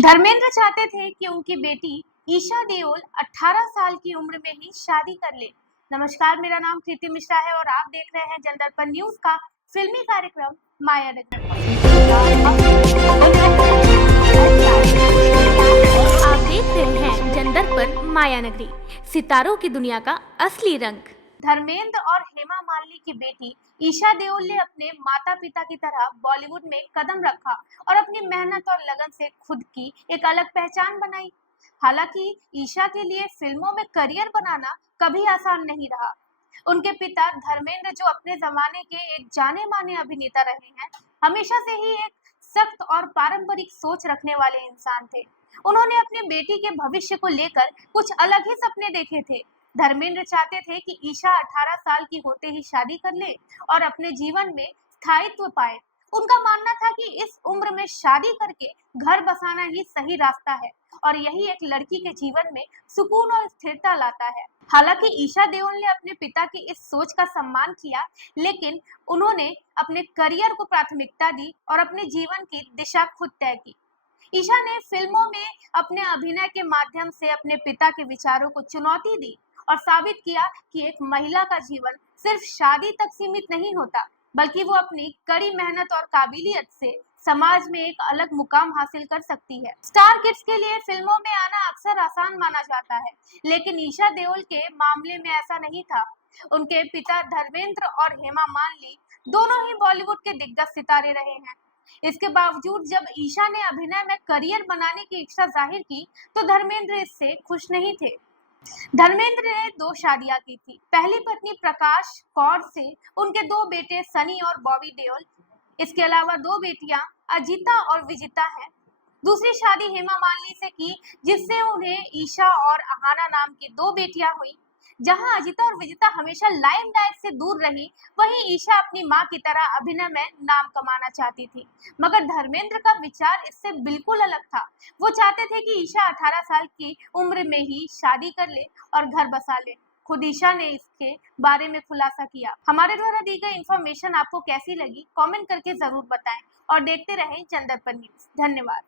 धर्मेंद्र चाहते थे कि उनकी बेटी ईशा देओल 18 साल की उम्र में ही शादी कर ले। नमस्कार, मेरा नाम कृति मिश्रा है और आप देख रहे हैं जनदर्पण न्यूज का फिल्मी कार्यक्रम माया नगरी। आप देख रहे हैं जनदर्पण माया नगरी, सितारों की दुनिया का असली रंग। धर्मेंद्र और हेमा मालिनी की बेटी ईशा देओल ने अपने माता पिता की तरह बॉलीवुड में कदम रखा और अपनी मेहनत और लगन से खुद की एक अलग पहचान बनाई। हालांकि ईशा के लिए फिल्मों में करियर बनाना कभी आसान नहीं रहा। उनके पिता धर्मेंद्र, जो अपने जमाने के एक जाने माने अभिनेता रहे हैं, हमेशा से ही एक सख्त और पारंपरिक सोच रखने वाले इंसान थे। उन्होंने अपने बेटी के भविष्य को लेकर कुछ अलग ही सपने देखे थे। धर्मेंद्र चाहते थे कि ईशा 18 साल की होते ही शादी कर ले और अपने जीवन में स्थायित्व पाए। उनका मानना था कि इस उम्र में शादी करके घर बसाना ही सही रास्ता है और यही एक लड़की के जीवन में सुकून और स्थिरता लाता है। हालांकि ईशा देओल ने अपने पिता की इस सोच का सम्मान किया, लेकिन उन्होंने अपने करियर को प्राथमिकता दी और अपने जीवन की दिशा खुद तय की। ईशा ने फिल्मों में अपने अभिनय के माध्यम से अपने पिता के विचारों को चुनौती दी और साबित किया कि एक महिला का जीवन सिर्फ शादी तक सीमित नहीं होता, बल्कि वो अपनी कड़ी मेहनत और काबिलियत से समाज में एक अलग मुकाम हासिल कर सकती है। स्टार किड्स के लिए फिल्मों में आना अक्सर आसान माना जाता है, लेकिन ईशा देओल के मामले में ऐसा नहीं था। उनके पिता धर्मेंद्र और हेमा मालिनी दोनों ही बॉलीवुड के दिग्गज सितारे रहे हैं। इसके बावजूद जब ईशा ने अभिनय में करियर बनाने की इच्छा जाहिर की, तो धर्मेंद्र इससे खुश नहीं थे। धर्मेंद्र ने 2 शादियां की थी। पहली पत्नी प्रकाश कौर से उनके 2 बेटे सनी और बॉबी देओल। इसके अलावा 2 बेटियां अजिता और विजिता हैं। दूसरी शादी हेमा मालिनी से की, जिससे उन्हें ईशा और अहाना नाम की 2 बेटियां हुई। जहां अजिता और विजिता हमेशा लाइमलाइट से दूर रही, वहीं ईशा अपनी मां की तरह अभिनय में नाम कमाना चाहती थी। मगर धर्मेंद्र का विचार इससे बिल्कुल अलग था। वो चाहते थे कि ईशा 18 साल की उम्र में ही शादी कर ले और घर बसा ले। खुद ईशा ने इसके बारे में खुलासा किया। हमारे द्वारा दी गई इंफॉर्मेशन आपको कैसी लगी, कमेंट करके जरूर बताएं और देखते रहें जनदर्पण न्यूज। धन्यवाद।